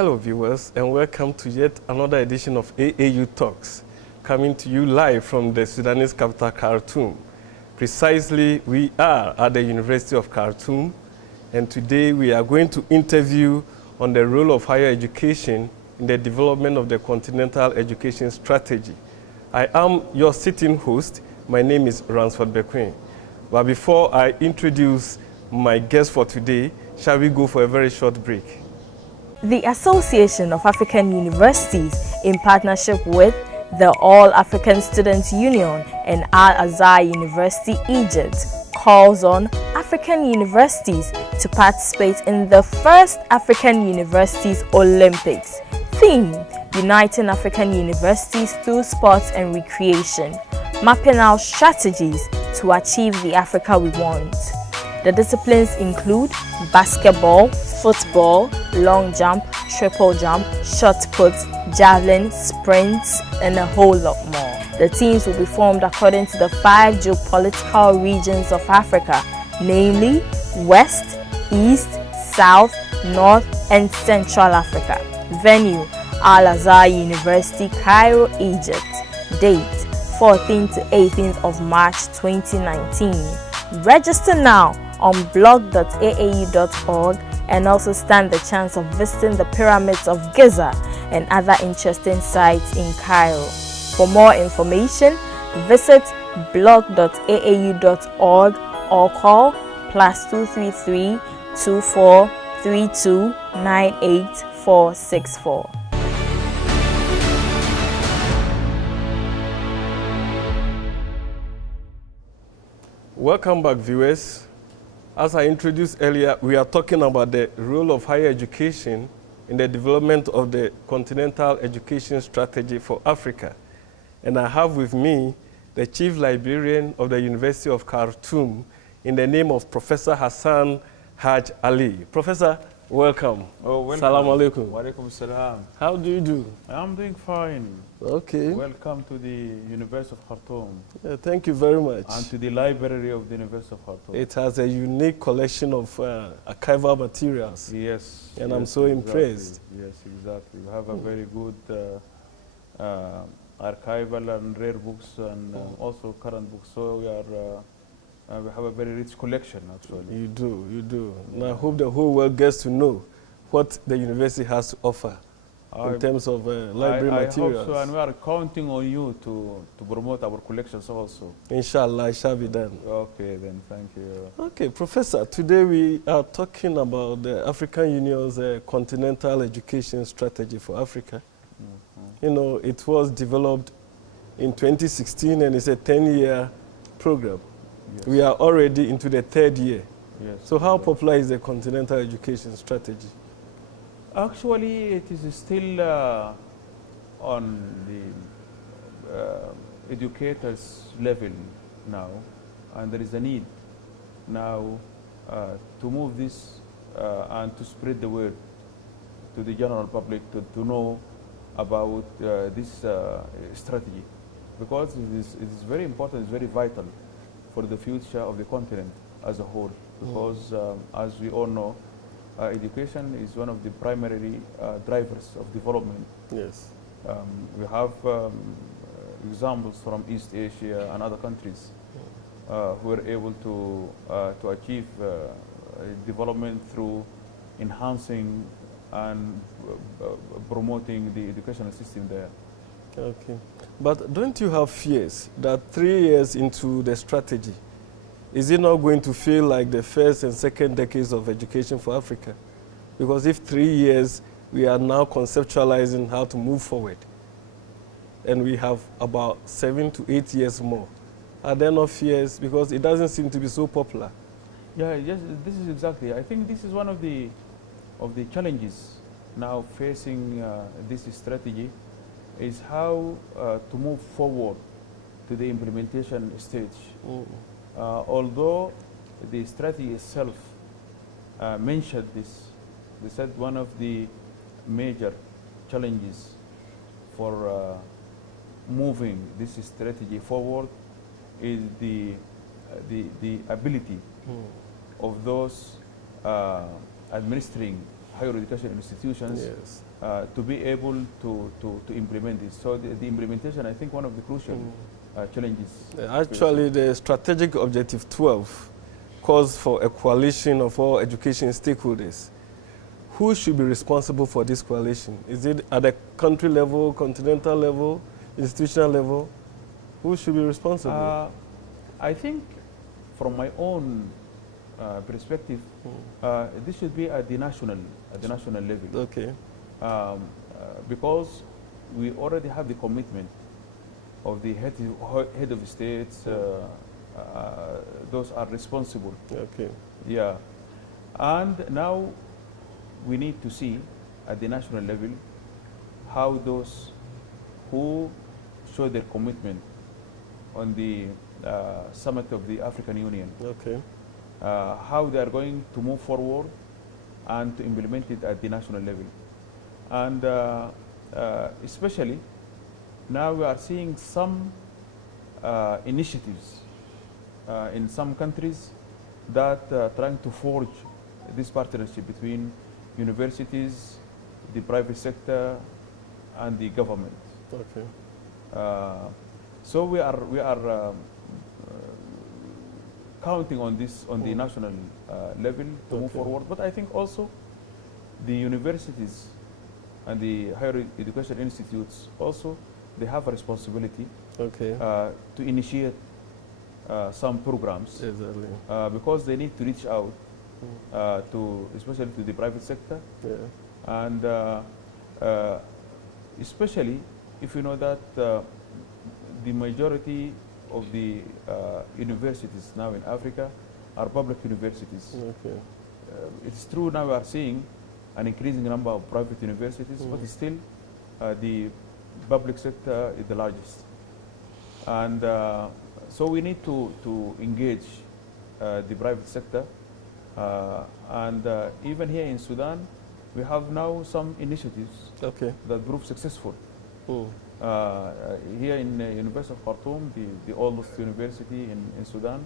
Hello viewers, and welcome to yet another edition of AAU Talks, coming to you live from the Sudanese capital Khartoum. Precisely, we are at the University of Khartoum, and today we are going to interview on the role of higher education in the development of the continental education strategy. I am your sitting host. My name is Ransford Bequin. But before I introduce my guest for today, shall we go for a very short break? The Association of African Universities, in partnership with the All African Students Union and Al-Azhar University, Egypt, calls on African universities to participate in the first African Universities Olympics. Theme: Uniting African Universities through sports and recreation, mapping out strategies to achieve the Africa we want. The disciplines include basketball, football, long jump, triple jump, shot put, javelin, sprints, and a whole lot more. The teams will be formed according to the 5 geopolitical regions of Africa, namely West, East, South, North, and Central Africa. Venue: Al-Azhar University, Cairo, Egypt. Date: 14th to 18th of March 2019. Register now on blog.aau.org and also stand the chance of visiting the pyramids of Giza and other interesting sites in Cairo. For more information, visit blog.aau.org or call +233 2432 98464. Welcome back, viewers. As I introduced earlier, we are talking about the role of higher education in the development of the continental education strategy for Africa. And I have with me the Chief Librarian of the University of Khartoum in the name of Professor Hassan Haj Ali. Professor, welcome. Oh, welcome. Salam alaikum. Wa alaikum salam. How do you do? I'm doing fine. Okay. Welcome to the University of Khartoum. Yeah, thank you very much. And to the library of the University of Khartoum. It has a unique collection of archival materials. Yes. And yes, I'm so exactly. impressed. Yes, exactly. We have a very good archival and rare books and also current books. So we have a very rich collection, actually. You do, you do. And I hope the whole world gets to know what the university has to offer in terms of library materials. I hope so, and we are counting on you to promote our collections also. Inshallah, it shall be done. Okay, then, thank you. Okay, Professor, today we are talking about the African Union's continental education strategy for Africa. You know, it was developed in 2016 and it's a 10-year program. Yes. We are already into the 3rd year. Yes. So how popular is the continental education strategy? Actually, it is still on the educators' level now, and there is a need now to move this and to spread the word to the general public to know about this strategy, because it is very important, it's very vital for the future of the continent as a whole, because as we all know, education is one of the primary drivers of development. Yes. We have examples from East Asia and other countries who are able to achieve development through enhancing and promoting the educational system there. Okay. But don't you have fears that 3 years into the strategy, is it not going to feel like the first and second decades of education for Africa? Because if 3 years, we are now conceptualizing how to move forward, and we have about 7 to 8 years more. Are there no fears? Because it doesn't seem to be so popular. Yeah, yes, this is exactly. I think this is one of the challenges now facing this strategy, is how to move forward to the implementation stage. Although the strategy itself mentioned this, they said one of the major challenges for moving this strategy forward is the ability of those administering higher education institutions to be able to implement this. So the implementation, I think, one of the crucial challenges. Actually, the strategic objective 12 calls for a coalition of all education stakeholders. Who should be responsible for this coalition? Is it at the country level, continental level, institutional level? Who should be responsible? I think, from my own perspective, this should be at the national level. Okay. Because we already have the commitment of the head of states. Those are responsible. Okay. Yeah, and now we need to see at the national level how those who show their commitment on the summit of the African Union, Okay. how they are going to move forward and to implement it at the national level. And especially now we are seeing some initiatives in some countries that trying to forge this partnership between universities, the private sector, and the government. Okay. So we are counting on this on the national level to move forward. But I think also the universities and the higher education institutes also, they have a responsibility Okay. to initiate some programs, Exactly. because they need to reach out to, especially to the private sector, Yeah. and especially if you know that the majority of the universities now in Africa are public universities. Okay. It's true now we are seeing an increasing number of private universities, but still the public sector is the largest. And so we need to engage the private sector. And even here in Sudan, we have now some initiatives Okay. that prove successful. Mm. Here in the University of Khartoum, the oldest university in Sudan,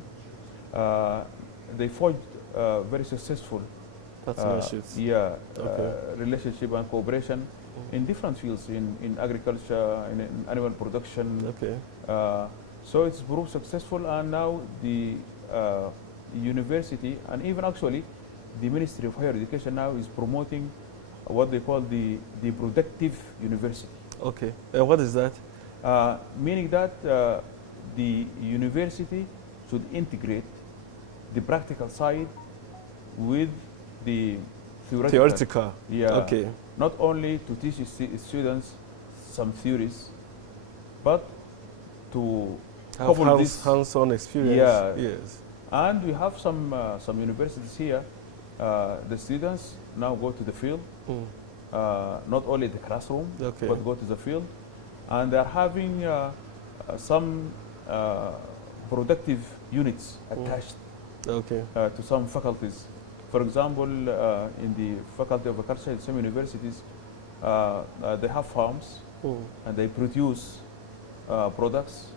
they forged very successful Partnerships. relationship and cooperation in different fields, in agriculture, in animal production. Okay. So it's proved successful, and now the university, and even actually the Ministry of Higher Education now is promoting what they call the productive university. Okay. What is that? Meaning that the university should integrate the practical side with the theoretical. Yeah. Okay. Not only to teach students some theories, but to Have couple this. hands-on experience. Yeah. Yes. And we have some universities here. The students now go to the field, not only the classroom, Okay. but go to the field, and they're having some productive units attached Okay. to some faculties. For example, in the Faculty of Agriculture in some universities, they have farms and they produce products.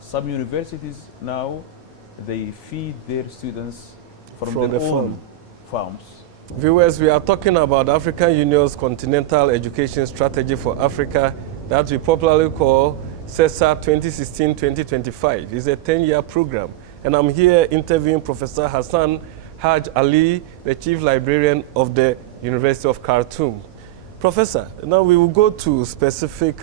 Some universities now, they feed their students from From their the own farms. Viewers, we are talking about African Union's Continental Education Strategy for Africa that we popularly call CESA 2016-2025. It's a 10-year program. And I'm here interviewing Professor Hassan Haj Ali, the Chief Librarian of the University of Khartoum. Professor, now we will go to specific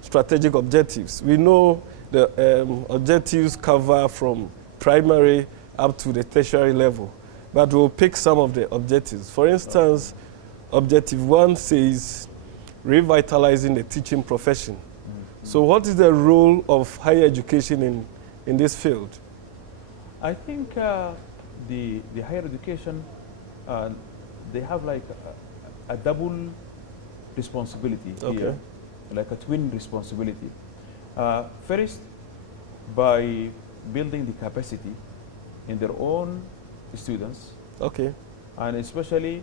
strategic objectives. We know the objectives cover from primary up to the tertiary level, but we'll pick some of the objectives. For instance, Objective 1 says revitalizing the teaching profession. So what is the role of higher education in this field? I think the higher education, they have like a double responsibility here, like a twin responsibility. First, by building the capacity in their own students, and especially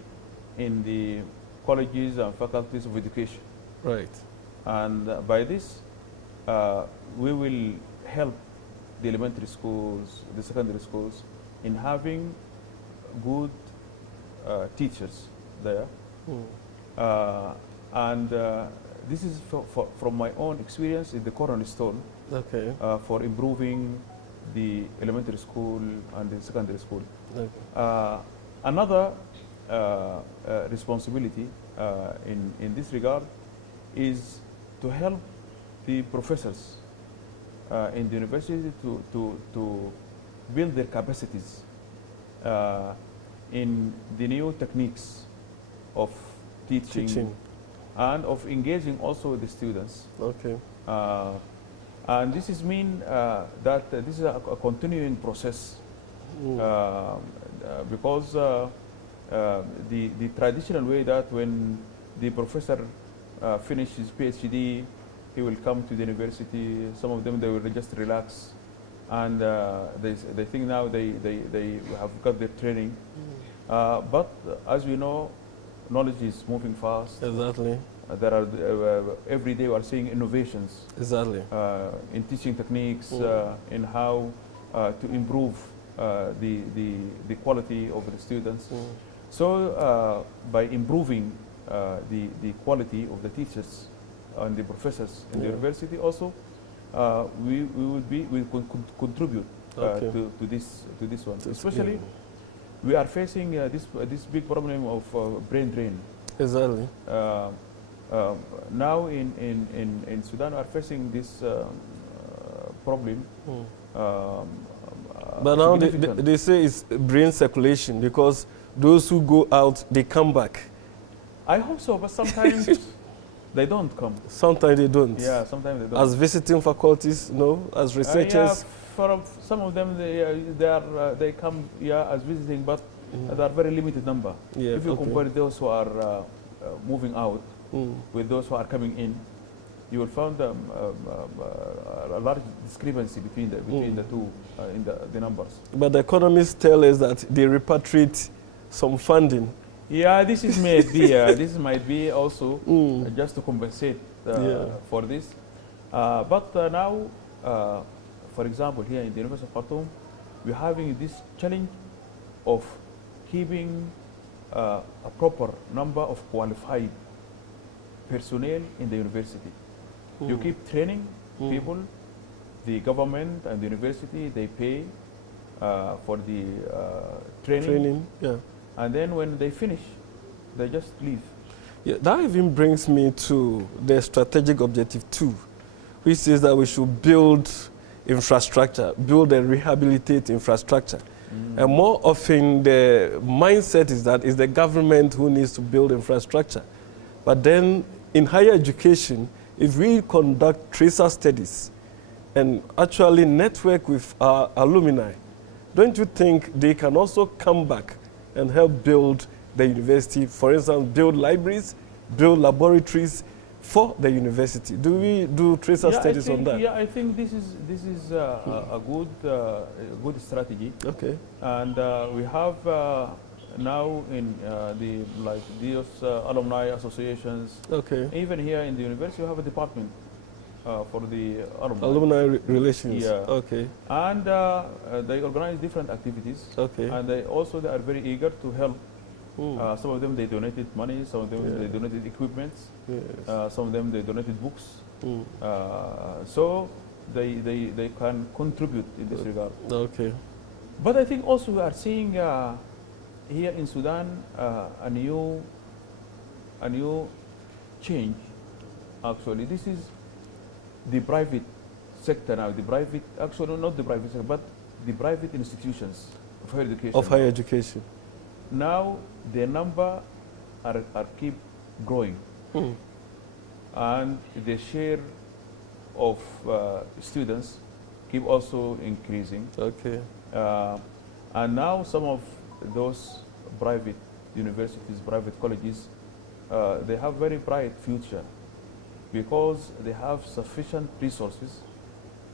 in the colleges and faculties of education. Right. And by this, we will help the elementary schools, the secondary schools, in having good teachers there, And this is from my own experience in the cornerstone Okay. for improving the elementary school and the secondary school. Okay. Another responsibility in this regard is to help the professors in the university to build their capacities in the new techniques of teaching and of engaging also with the students. Okay. And this is mean that this is a continuing process because the traditional way that when the professor finishes his PhD, he will come to the university. Some of them, they will just relax, and they think now they have got their training. But as we know, knowledge is moving fast. Exactly. There are every day we are seeing innovations. Exactly. In teaching techniques, in how to improve the quality of the students. So by improving the quality of the teachers and the professors in the university, also we could contribute to this one. Especially, we are facing this big problem of brain drain. Exactly. Now in Sudan, we are facing this problem. But now they say it's brain circulation because those who go out, they come back. I hope so, but sometimes they don't come. Sometimes they don't. Yeah, sometimes they don't. As visiting faculties, no, as researchers. Yeah, for some of them, they come as visiting, but they are very limited number. Yeah, if you compare those who are moving out with those who are coming in, you will find a large discrepancy between the two in the numbers. But the economists tell us that they repatriate some funding. Yeah, this is maybe this might be also just to compensate for this. But now, for example, here in the University of Khartoum, we're having this challenge of keeping a proper number of qualified personnel in the university. You keep training people, the government and the university, they pay for the training. Yeah. And then when they finish, they just leave. Yeah, that even brings me to the strategic objective 2, which says that we should build infrastructure, build and rehabilitate infrastructure. And more often the mindset is that it's the government who needs to build infrastructure. But then in higher education, if we conduct tracer studies and actually network with our alumni, don't you think they can also come back and help build the university? For instance, build libraries, build laboratories for the university. Do we do tracer studies on that? Yeah, I think this is a good strategy. Okay. And we have now in these alumni associations. Okay. Even here in the university, we have a department for the alumni. Alumni relations. Yeah. Okay. And they organize different activities. Okay. And they are very eager to help. Some of them they donated money. Some of them they donated equipment. Yes. Some of them they donated books. So they can contribute in this regard. Okay. But I think also we are seeing here in Sudan a new change. Actually, this is the private sector now. Actually not the private sector, but the private institutions of higher education. Of higher education. Now their number are keep growing, and the share of students keep also increasing. Okay. And now some of those private universities, private colleges, they have very bright future because they have sufficient resources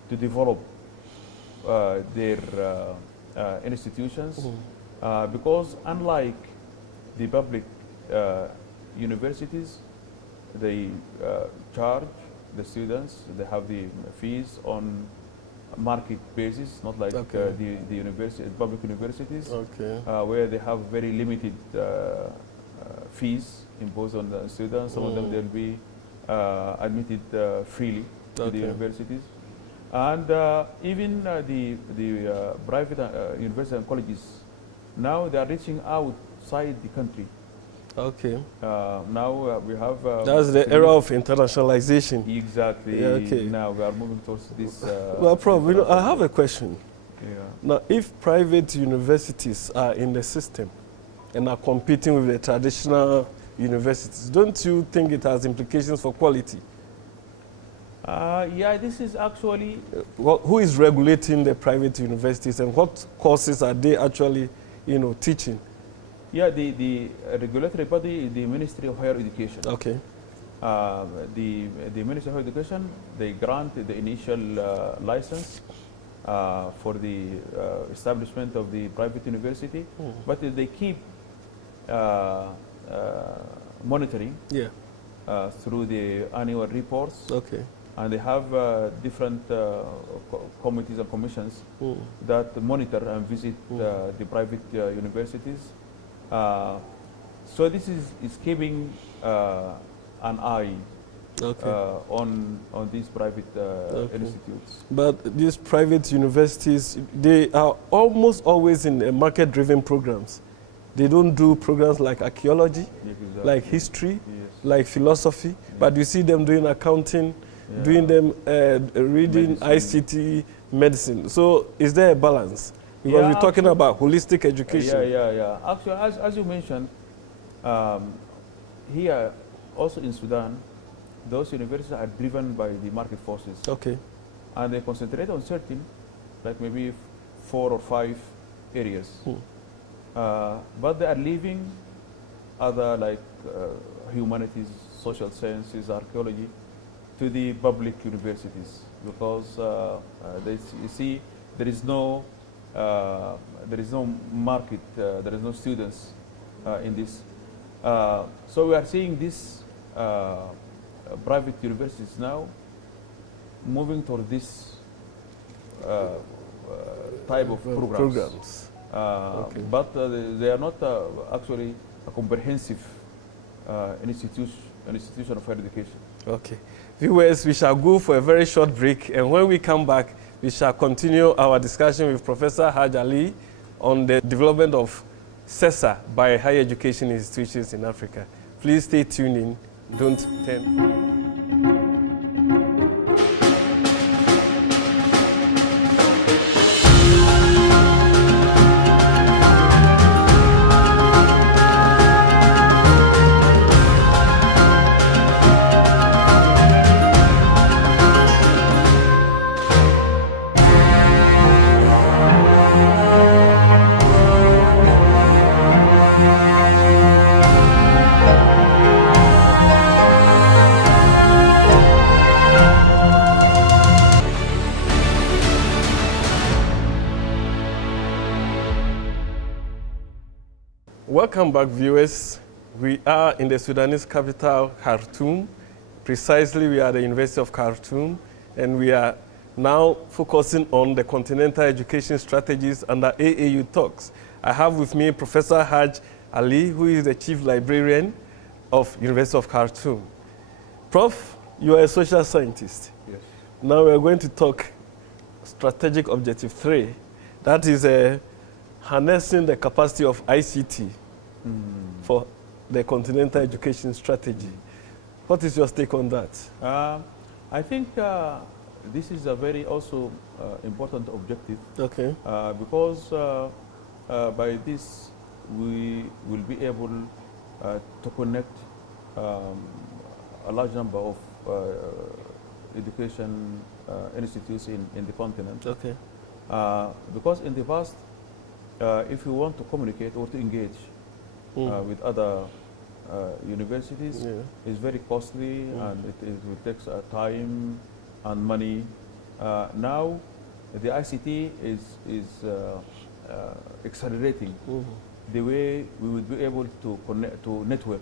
to develop their institutions. Because unlike the public universities, they charge the students, they have the fees on market basis, not like the public universities, where they have very limited fees imposed on the students. Some of them they'll be admitted freely to the universities. And even the private universities and colleges, now they are reaching outside the country. Okay. Now we have... That's the era of internationalization. Exactly. Yeah, okay. Now we are moving towards this... well, Prof, I have a question. Yeah. Now, if private universities are in the system and are competing with the traditional universities, don't you think it has implications for quality? Yeah, this is actually... Who is regulating the private universities, and what courses are they actually, teaching? Yeah, the regulatory body is the Ministry of Higher Education. Okay. The Ministry of Higher Education, they grant the initial license for the establishment of the private university, but they keep monitoring through the annual reports. Okay. And they have different committees and commissions that monitor and visit the private universities. So this is keeping an eye on these private institutes. But these private universities, they are almost always in market-driven programs. They don't do programs like archaeology, like history, like philosophy, but you see them doing accounting, doing them reading ICT, medicine. So is there a balance? Because we're talking about holistic education. Yeah. Actually, as you mentioned, here also in Sudan, those universities are driven by the market forces. Okay. And they concentrate on certain, like maybe 4 or 5 areas. But they are leaving other like humanities, social sciences, archaeology to the public universities, because you see there is no market, there is no students in this. So we are seeing this private universities now moving toward this type of programs. But they are not actually a comprehensive institution of higher education. Okay. Viewers, we shall go for a very short break, and when we come back, we shall continue our discussion with Professor Haj Ali on the development of CESA by higher education institutions in Africa. Please stay tuned in. Don't turn. Welcome back, viewers. We are in the Sudanese capital, Khartoum. Precisely, we are at the University of Khartoum, and we are now focusing on the continental education strategies under AAU talks. I have with me Professor Haj Ali, who is the Chief Librarian of University of Khartoum. Prof, you are a social scientist. Yes. Now we are going to talk strategic objective 3. That is harnessing the capacity of ICT for the continental education strategy. What is your take on that? I think this is a very also important objective. Okay. Because by this we will be able to connect a large number of education institutes in the continent. Okay. Because in the past, if you want to communicate or to engage with other universities, it's very costly and it takes time and money. Now, the ICT is accelerating the way we would be able to connect, to network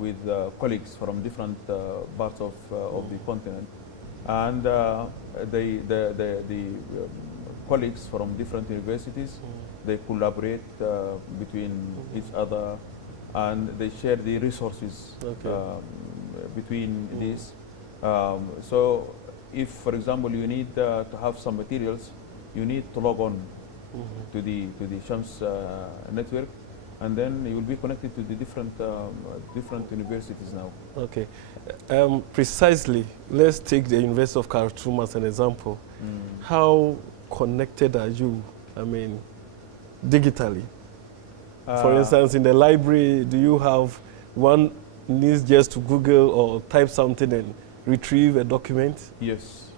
with colleagues from different parts of the continent, and the colleagues from different universities, they collaborate between each other, and they share the resources between these. So if, for example, you need to have some materials, you need to log on to the Shams network, and then you will be connected to the different universities now. Okay. Precisely, let's take the University of Khartoum as an example. How connected are you, I mean, digitally? For instance, in the library, do you have one needs just to Google or type something and retrieve a document? Yes.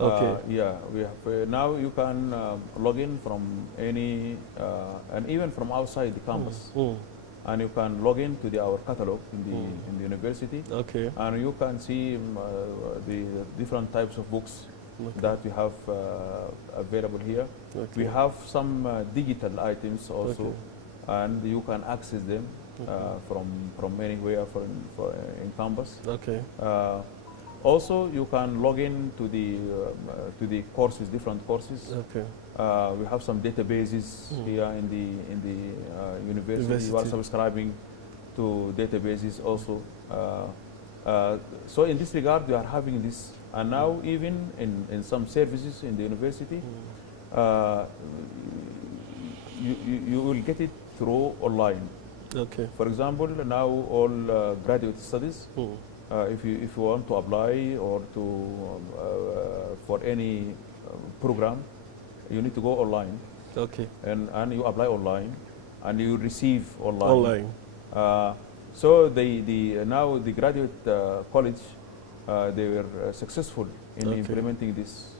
Okay. Yeah, we have. Now you can log in from any, and even from outside the campus. And you can log in to our catalog in the university. Okay. And you can see the different types of books that we have available here. Okay. We have some digital items also, and you can access them from anywhere in campus. Okay. Also, you can log in to the courses, different courses. Okay. We have some databases here in the university. You are subscribing to databases also. So in this regard, we are having this, and now even in some services in the university, you will get it through online. Okay. For example, now all graduate studies. If you want to apply or to for any program, you need to go online. Okay. And you apply online, and you receive online. So now the graduate college, they were successful in implementing this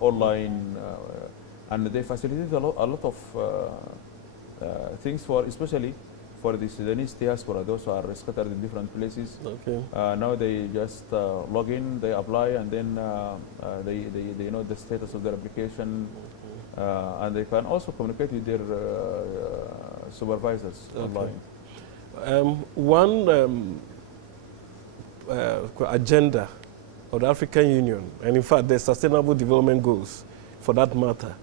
online, and they facilitated a lot of things for, especially for the Sudanese diaspora, those who are scattered in different places. Okay. Now they just log in, they apply, and then they know the status of their application, and they can also communicate with their supervisors online. One agenda of the African Union, and in fact the Sustainable Development Goals for that matter,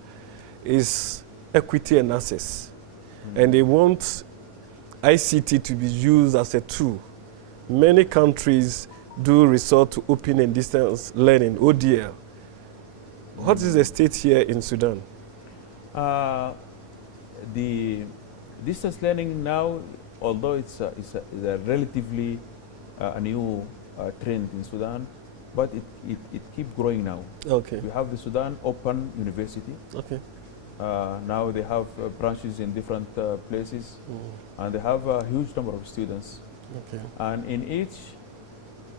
is equity and access. And they want ICT to be used as a tool. Many countries do resort to open and distance learning, ODL. What is the state here in Sudan? The distance learning now, although it's a relatively a new trend in Sudan, but it keeps growing now. Okay. We have the Sudan Open University. Okay. Now they have branches in different places, and they have a huge number of students. Okay. And in each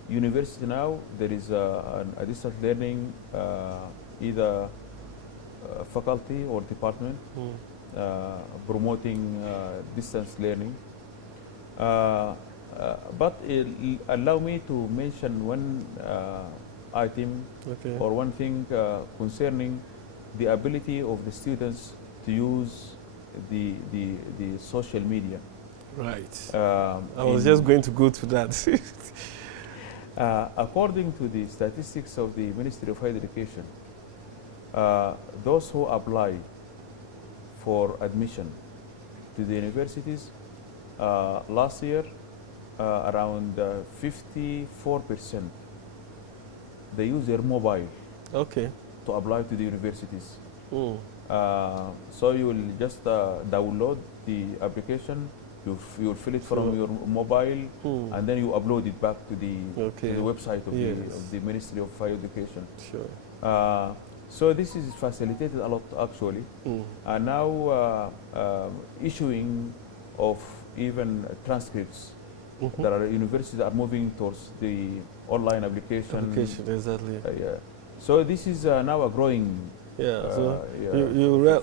university now, there is a distance learning, either faculty or department promoting distance learning. But allow me to mention one item or one thing concerning the ability of the students to use the social media. Right. I was just going to go to that. According to the statistics of the Ministry of Higher Education, those who apply for admission to the universities last year, around 54%, they use their mobile to apply to the universities. So you will just download the application, you will fill it from your mobile, and then you upload it back to the website of the Ministry of Higher Education. Sure. So this is facilitated a lot actually, and now issuing of even transcripts. There are universities that are moving towards the online application. Exactly. So this is now a growing. So you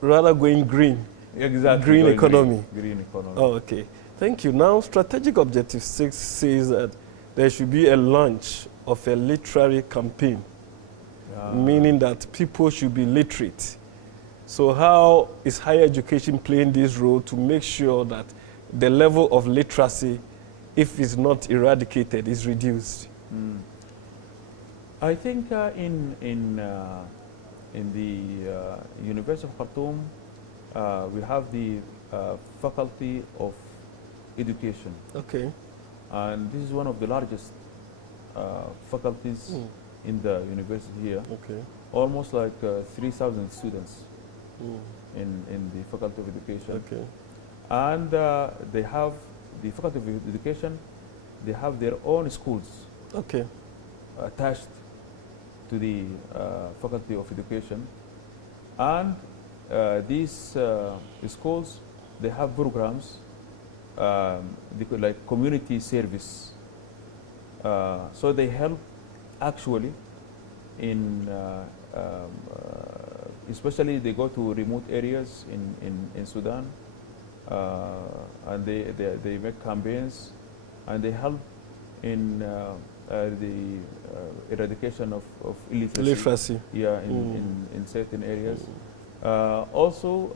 rather going green. Exactly. Green economy. Green economy. Oh, okay. Thank you. Now, Strategic Objective 6 says that there should be a launch of a literary campaign, meaning that people should be literate. So how is higher education playing this role to make sure that the level of literacy, if it's not eradicated, is reduced? I think in the University of Khartoum, we have the Faculty of education. Okay. And this is one of the largest faculties in the university here. Okay. Almost like 3,000 students Mm. in the Faculty of Education. Okay. And they have, the Faculty of Education, they have their own schools Okay. attached to the Faculty of Education. And these schools, they have programs like community service. So they help actually in, especially they go to remote areas in Sudan, and they make campaigns, and they help in the eradication of illiteracy. Literacy. Yeah, in certain areas. Also,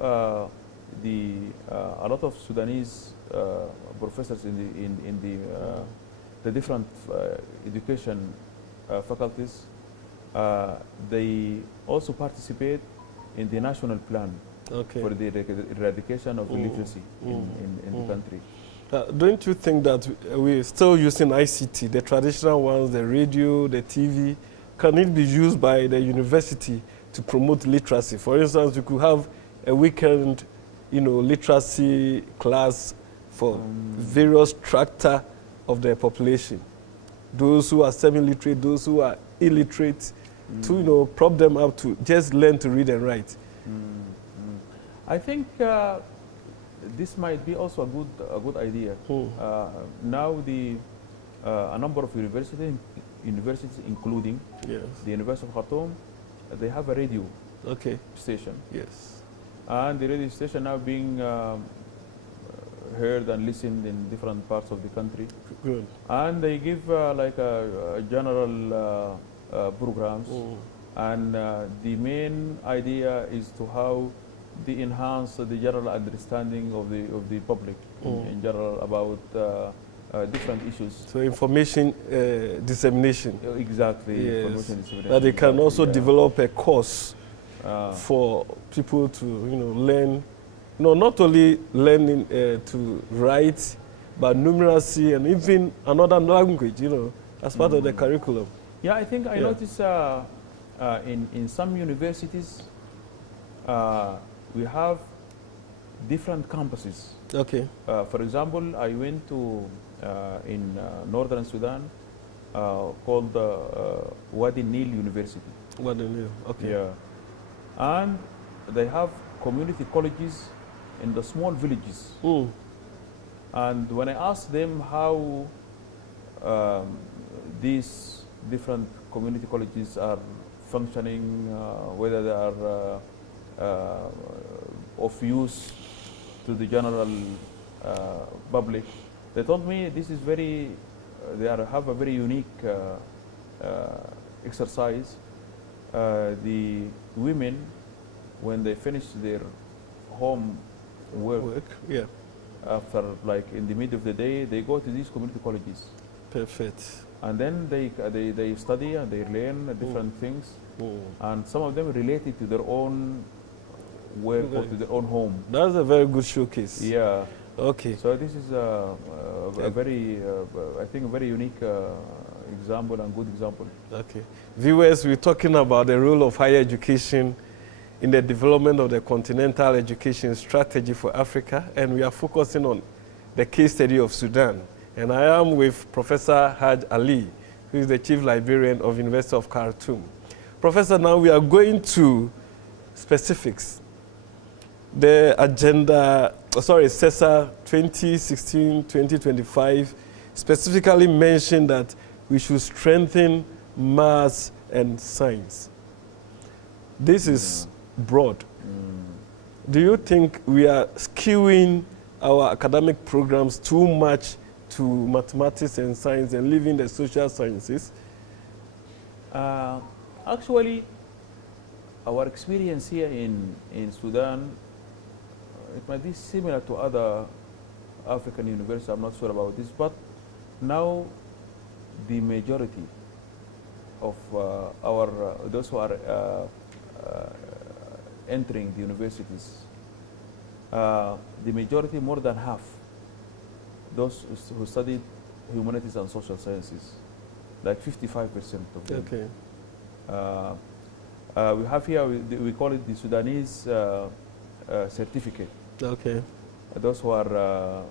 a lot of Sudanese professors in the different education faculties, they also participate in the national plan Okay. for the eradication of illiteracy in the country. Don't you think that we're still using ICT, the traditional ones, the radio, the TV? Can it be used by the university to promote literacy? For instance, you could have a weekend, literacy class for various strata of the population. Those who are semi-literate, those who are illiterate, to prop them up to just learn to read and write. I think this might be also a good idea. Now a number of universities, including Yes. the University of Khartoum, they have a radio station. Yes. And the radio station now being heard and listened in different parts of the country. Good. And they give like a general programs. And the main idea is to how they enhance the general understanding of the public in general about different issues. So information dissemination. Exactly. Yes. Information dissemination. That they can also Yeah. develop a course for people to learn, not only learning to write, but numeracy and even another language, as part of the curriculum. Yeah, I think I Yeah. noticed in some universities we have different campuses. Okay. For example, I went to in northern Sudan called Wadi Nil University. What do you? Okay. Yeah, and they have community colleges in the small villages. And when I asked them how these different community colleges are functioning, whether they are of use to the general public, they told me this is very, have a very unique exercise. The women, when they finish their home work, Yeah. after like in the middle of the day, they go to these community colleges. Perfect. And then they study and they learn different things. And some of them related to their own work or to their own home. That's a very good showcase. Yeah. Okay. So this is a very, I think, a very unique example and good example. Okay. Viewers, we're talking about the role of higher education in the development of the continental education strategy for Africa, and we are focusing on the case study of Sudan. And I am with Professor Haj Ali, who is the Chief Librarian of University of Khartoum. Professor, now we are going to specifics. The agenda, CESA 2016-2025 specifically mentioned that we should strengthen maths and science. This is broad. Do you think we are skewing our academic programs too much to mathematics and science and leaving the social sciences? Actually, our experience here in Sudan, it might be similar to other African universities, I'm not sure about this, but now the majority of those who are entering the universities, the majority, more than half, those who studied humanities and social sciences, like 55% of them. Okay. We have here, we call it the Sudanese certificate. Okay. Those who are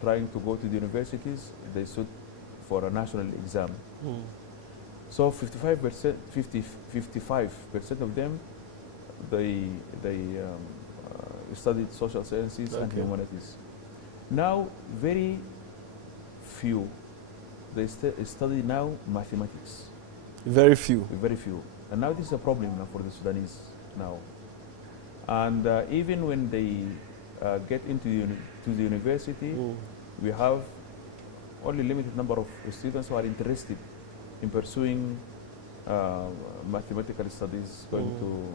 trying to go to the universities, they stood for a national exam. Mm. So 55%, 55% of them, they studied social sciences and Okay. humanities. Now, very few, they study now mathematics. Very few. Very few. And now this is a problem now for the Sudanese now. And even when they get into the university, we have only limited number of students who are interested in pursuing mathematical studies, going to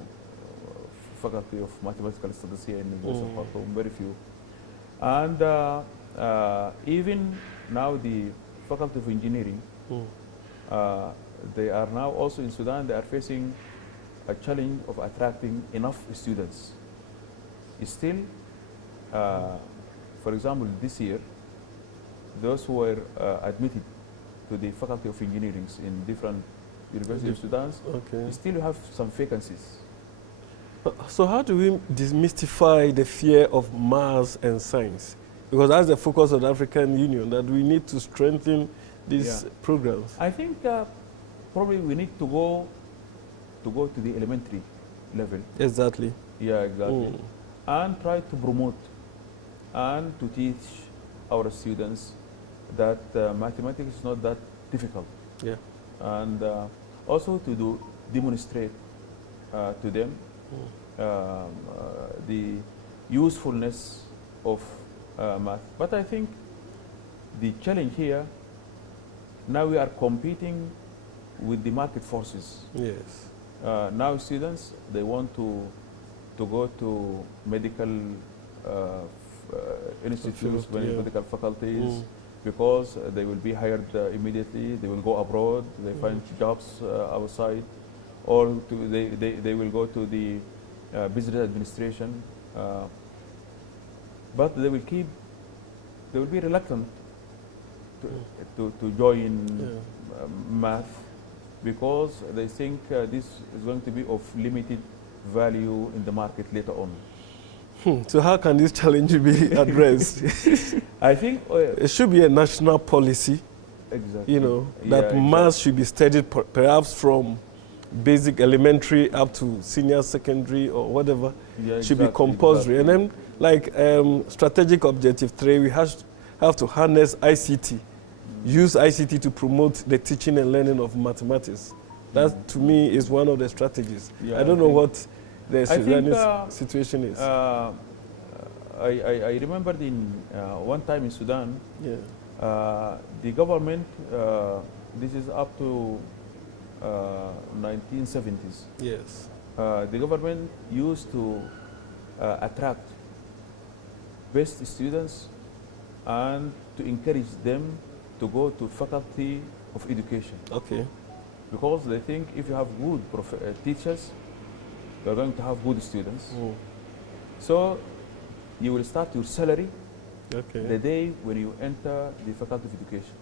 faculty of mathematical studies here in the University of Khartoum, very few. And even now the faculty of engineering, they are now also in Sudan, they are facing a challenge of attracting enough students. Still, for example, this year, those who were admitted to the faculty of engineering in different universities of Sudan, still have some vacancies. So how do we demystify the fear of maths and science? Because that's the focus of the African Union, that we need to strengthen these programs. I think probably we need to go to the elementary level. Exactly. Yeah, exactly. And try to promote and to teach our students that mathematics is not that difficult. Yeah. And also to demonstrate to them the usefulness of math. But I think the challenge here, now we are competing with the market forces. Yes. Now students, they want to go to medical institutes, medical faculties, because they will be hired immediately, they will go abroad, they find jobs outside, or they will go to the business administration, but they will be reluctant to join math, because they think this is going to be of limited value in the market later on. So how can this challenge be addressed? I think it should be a national policy. Exactly. You know, that maths should be studied perhaps from basic elementary up to senior secondary or whatever. Should be compulsory. And then, like strategic objective 3, we have to harness ICT. Use ICT to promote the teaching and learning of mathematics. That, to me, is one of the strategies. I don't know what the Sudanese situation is. I remembered in one time in Sudan, the government, this is up to 1970s. Yes. The government used to attract best students and to encourage them to go to faculty of education. Okay. Because they think if you have good teachers, you are going to have good students. So you will start your salary the day when you enter the faculty of education.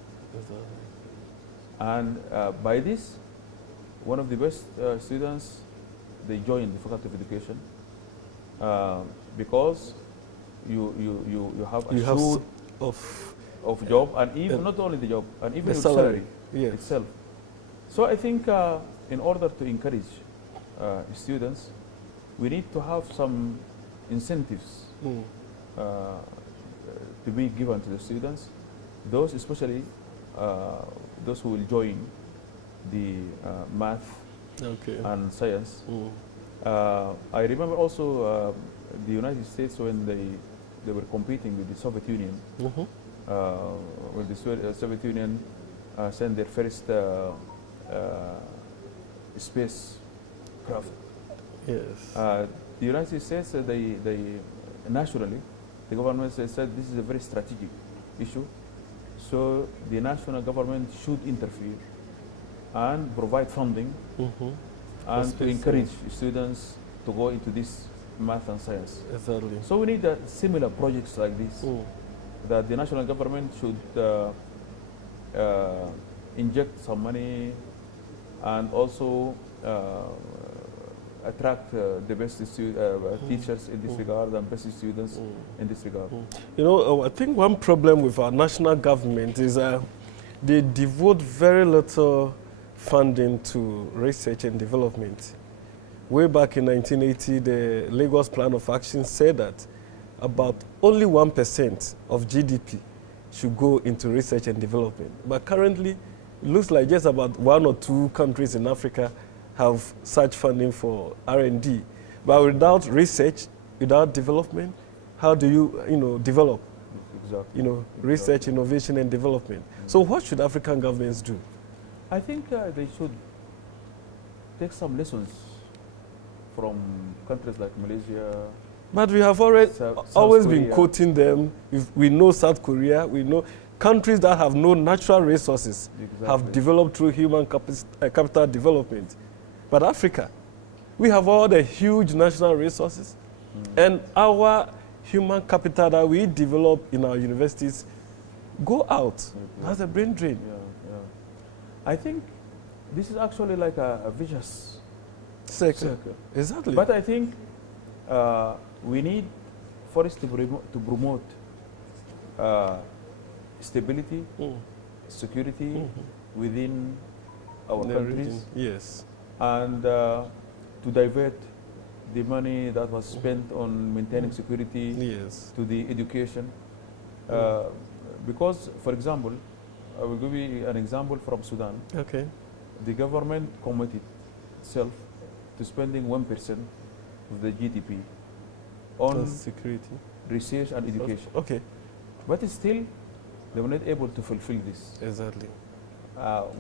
And by this, one of the best students, they join the faculty of education because you have assured of job, and even not only the job, and even the salary itself. So I think in order to encourage students, we need to have some incentives to be given to the students, those especially those who will join the math and science. I remember also the United States, when they were competing with the Soviet Union, when the Soviet Union sent their first space craft. Yes. The United States, they nationally, the government said this is a very strategic issue, so the national government should interfere and provide funding and to encourage students to go into this math and science. Exactly. So we need similar projects like this that the national government should inject some money and also attract the best teachers in this regard and best students in this regard. You know, I think one problem with our national government is they devote very little funding to research and development. Way back in 1980, the Lagos Plan of Action said that about only 1% of GDP should go into research and development. But currently, it looks like just about 1 or 2 countries in Africa have such funding for R&D. But without research, without development, how do you, develop? Exactly. Research, innovation, and development. So what should African governments do? I think they should take some lessons from countries like Malaysia. But we have already always been Korea. quoting them. We know South Korea, we know countries that have no natural resources have developed through human capital development. But Africa, we have all the huge national resources, and our human capital that we develop in our universities go out. That's a brain drain. Yeah. I think this is actually like a vicious circle. Exactly. But I think we need for us to promote stability, security within our countries. Region. Yes. And to divert the money that was spent on maintaining security Yes. to the education. Because, for example, I will give you an example from Sudan. Okay. The government committed itself to spending 1% of the GDP on security, research and education. Okay. But still, they were not able to fulfill this. Exactly.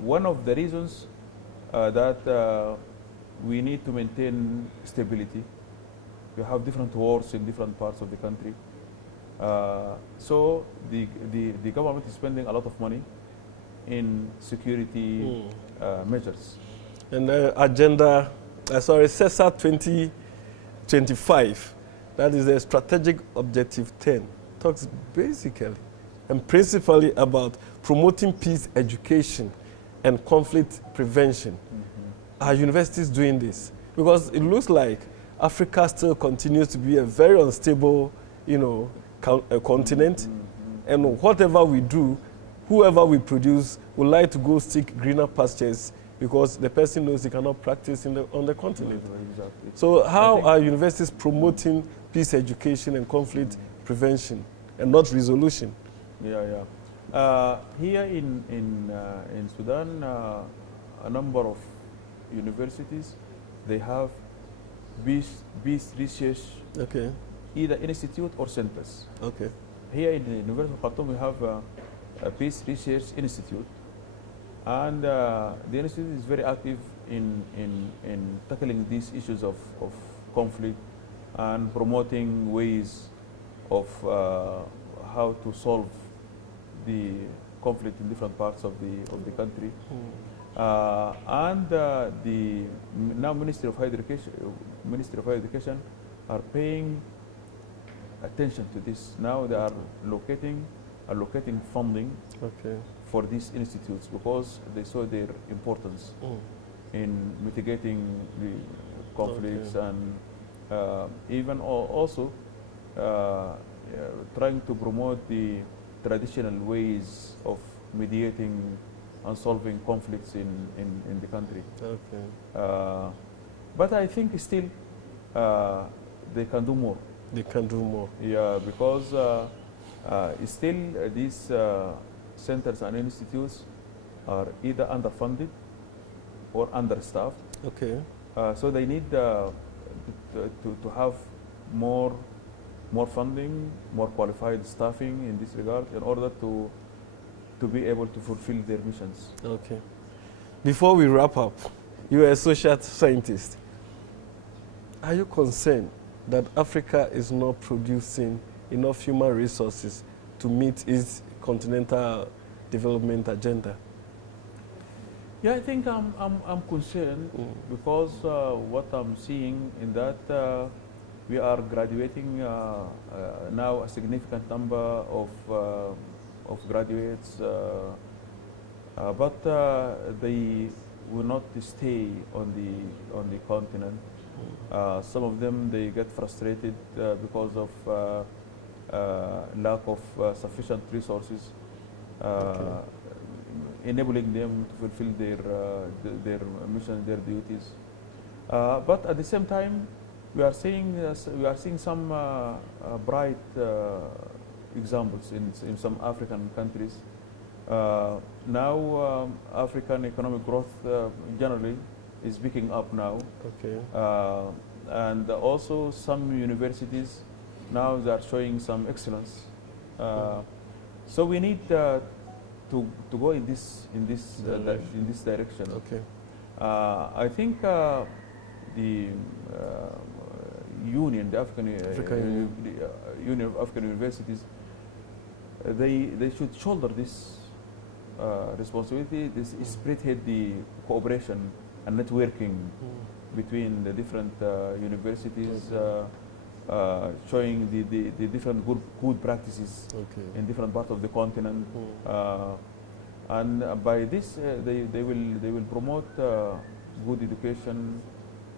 One of the reasons that we need to maintain stability. We have different wars in different parts of the country. So the government is spending a lot of money in security measures. And CESA 2025, that is the strategic objective 10, talks basically and principally about promoting peace education and conflict prevention. Are universities doing this? Because it looks like Africa still continues to be a very unstable, continent. And whatever we do, whoever we produce would like to go seek greener pastures because the person knows he cannot practice on the continent. Exactly. So how are universities promoting peace education and conflict prevention and not resolution? Yeah. Here in Sudan, a number of universities, they have peace research, either institute or centers. Okay. Here in the University of Khartoum, we have a Peace Research Institute, and the institute is very active in tackling these issues of conflict and promoting ways of how to solve the conflict in different parts of the country. And the now Ministry of Higher Education are paying attention to this. Now they are allocating funding for these institutes because they saw their importance in mitigating the conflicts and even also trying to promote the traditional ways of mediating and solving conflicts in the country. But I think still they can do more. They can do more. Yeah, because still these centers and institutes are either underfunded or understaffed. Okay. So they need to have more funding, more qualified staffing in this regard in order to be able to fulfill their missions. Okay. Before we wrap up, you are a social scientist. Are you concerned that Africa is not producing enough human resources to meet its continental development agenda? Yeah, I think I'm concerned because what I'm seeing in that we are graduating now a significant number of graduates, but they will not stay on the continent. Some of them they get frustrated because of lack of sufficient resources, enabling them to fulfill their mission, their duties. But at the same time, we are seeing some bright examples in some African countries. Now, African economic growth generally is picking up now. Okay. And also some universities now they are showing some excellence. So we need to go in this direction. Okay. I think the union, the African Union of African Universities, they should shoulder this responsibility. This spearhead the cooperation and networking between the different universities, showing the different good practices in different parts of the continent, and by this they will promote good education,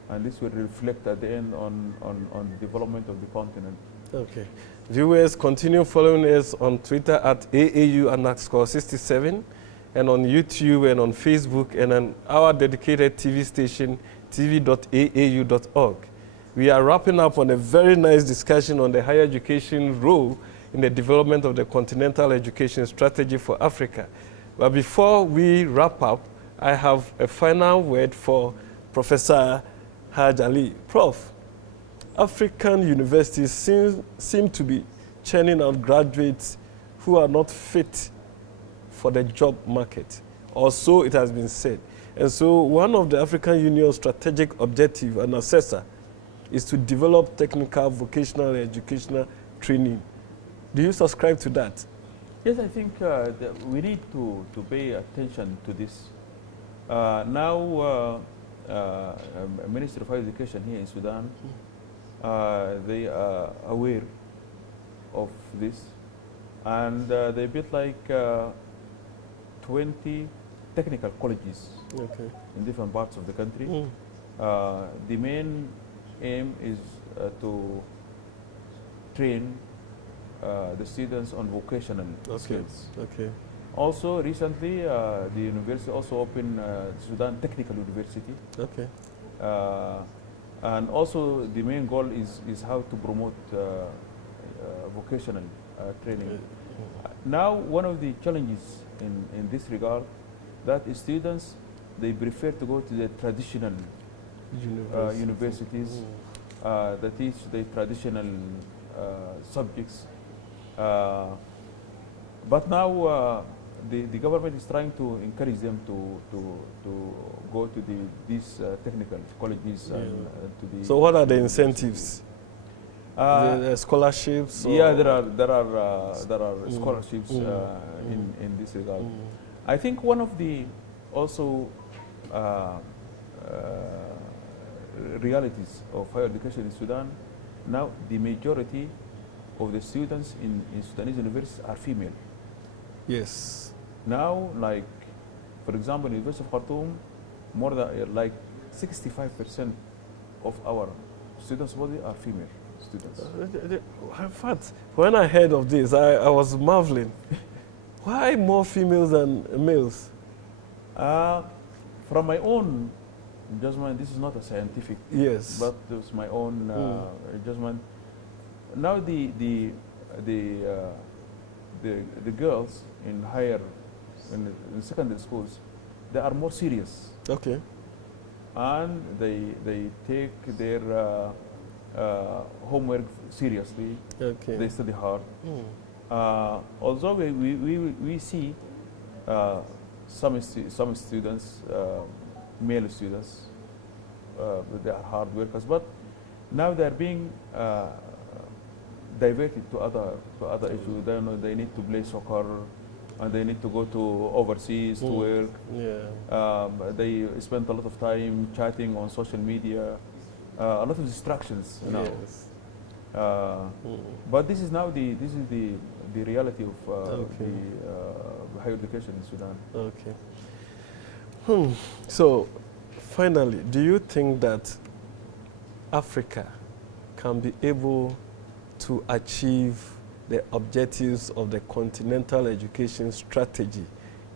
and this will reflect at the end on the development of the continent. Okay. Viewers, continue following us on Twitter at AAU_67 and on YouTube and on Facebook and on our dedicated TV station, tv.aau.org. We are wrapping up on a very nice discussion on the higher education role in the development of the continental education strategy for Africa. But before we wrap up, I have a final word for Professor Haj Ali. Prof, African universities seem to be churning out graduates who are not fit for the job market, or so it has been said. And so one of the African Union's strategic objectives and CESA is to develop technical, vocational, and educational training. Do you subscribe to that? Yes, I think that we need to pay attention to this. Now, Ministry of Higher Education here in Sudan, they are aware of this, and they built like 20 technical colleges in different parts of the country. The main aim is to train the students on vocational skills. Also, recently, the university also opened Sudan Technical University. And also, the main goal is how to promote vocational training. Now, one of the challenges in this regard, that is students, they prefer to go to the traditional universities that teach the traditional subjects. But now the government is trying to encourage them to go to these technical colleges. And to the. So what are the incentives? The scholarships? Yeah, there are scholarships in this regard. I think one of the also realities of higher education in Sudan, now the majority of the students in Sudanese universities are female. Yes. Now, like, for example, University of Khartoum, more than like 65% of our students body are female students. In fact, when I heard of this, I was marveling. Why more females than males? From my own judgment, this is not a scientific. Yes. But it was my own judgment. Now the girls in higher, in secondary schools, they are more serious. Okay. And they take their homework seriously. Okay. They study hard. Although we see some students, male students, they are hard workers, but now they are being diverted to other issues. They know they need to play soccer, and they need to go to overseas to work. Yeah. They spend a lot of time chatting on social media. A lot of distractions now. Yes. But this is now the reality of the higher education in Sudan. Okay. So, finally, do you think that Africa can be able to achieve the objectives of the continental education strategy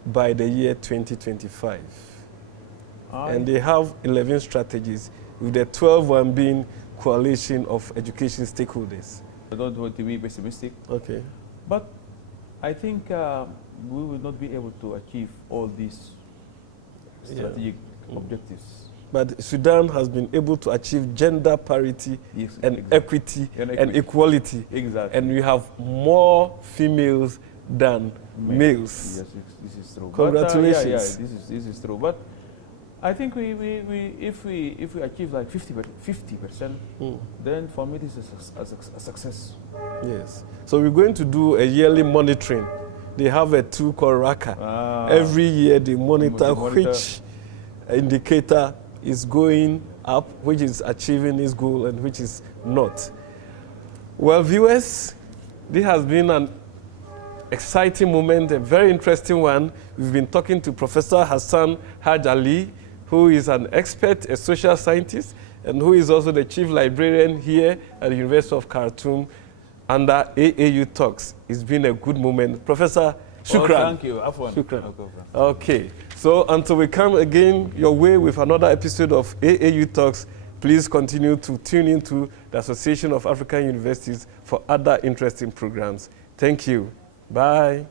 by the year 2025? And they have 11 strategies, with the 12th one being coalition of education stakeholders. I don't want to be pessimistic. Okay. But I think we will not be able to achieve all these strategic objectives. But Sudan has been able to achieve gender parity, Yes, and exactly. equity and equality. Exactly. And we have more females than males. Yes, this is true. Congratulations. But, this is true. But I think if we achieve like 50%, then for me this is a success. Yes. So we're going to do a yearly monitoring. They have a tool called Raka. Every year they monitor which indicator is going up, which is achieving its goal, and which is not. Well, viewers, this has been an exciting moment, a very interesting one. We've been talking to Professor Hassan Haj Ali, who is an expert, a social scientist, and who is also the chief librarian here at the University of Khartoum under AAU Talks. It's been a good moment. Professor, shukran. Oh, thank you. Afwan. Shukran. Okay, so until we come again your way with another episode of AAU Talks, please continue to tune into the Association of African Universities for other interesting programs. Thank you. Bye.